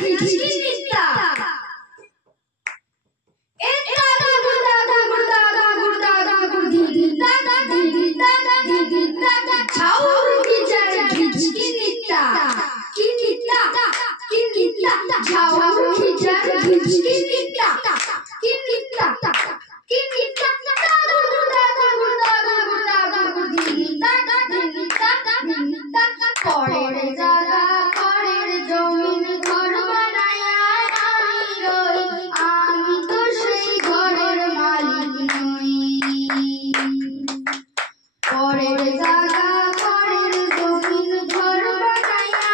খিচখিচটা এটা গুড়দা গুড়দা গুড়দা গুড়দিদা দিদা দিদা ছাউর খিচার খিচখিচটা কিনিটা কিনিটা ছাউর খিচার খিচখিচটা কিনিটা কিনিটা গুড়দা গুড়দা গুড়দা গুড়দিদা দিদা দিদা পরের জায়গা পরের জমিন ঘর বানায়া আমি রই আমি তো সেই ঘরের মালিক নই পরের জায়গা পরের জমিন ঘর বানায়া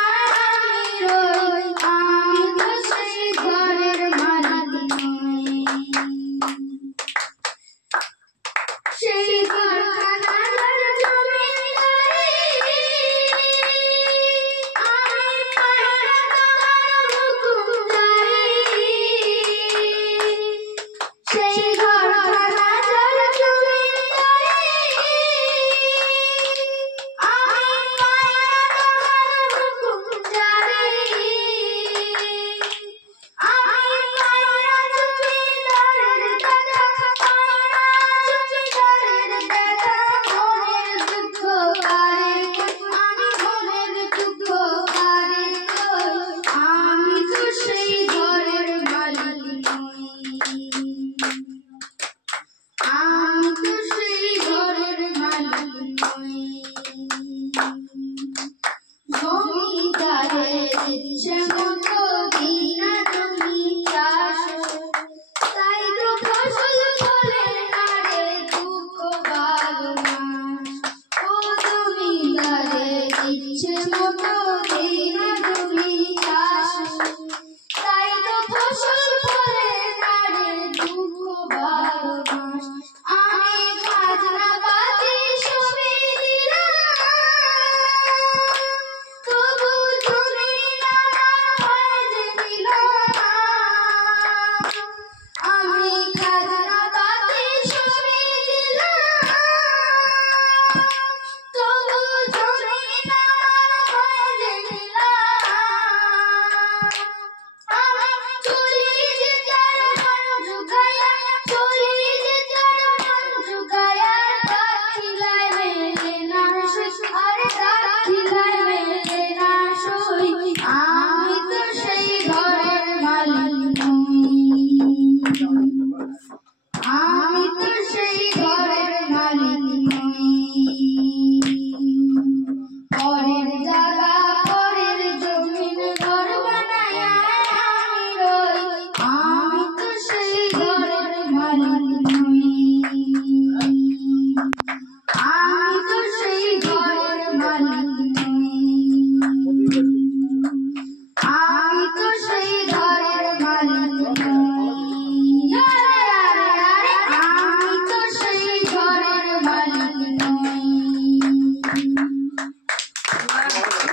আমি রই আমি তো সেই ঘরের মালিক নই সেই ঘরখানার জমিদারি আমি পাইয়া তাহার হুকুম জারি সেই ঘরখানার জমিদারি আমি পাইয়া তাহার হুকুম জারি আমি পাইয়া জমিদারের দেখা পাইয়া জমিদারের দেখা মনের দুঃখ কারে আমি মনের দুঃখ কারে আমি তো সেই ঘরের মালিক নই আমি তো সেই ঘরের মালিক নই জমিদারের ইচ্ছে মতো দিনা জমি চাষ তাই তো ফসল ফলে না রে দুঃখ বাগমাস ও জমিদারের ইচ্ছে মতো দিনা জমি চাষ তাই তো ফসল ফলে না রে দুঃখ বাগমাস আমি খাজনা পাতি সবই দিলাম তবু জমিন আমার হয় যে নিল না আমি খাজনা পাতি সবই দিলাম তবু জমিন আমার হয় যে নিল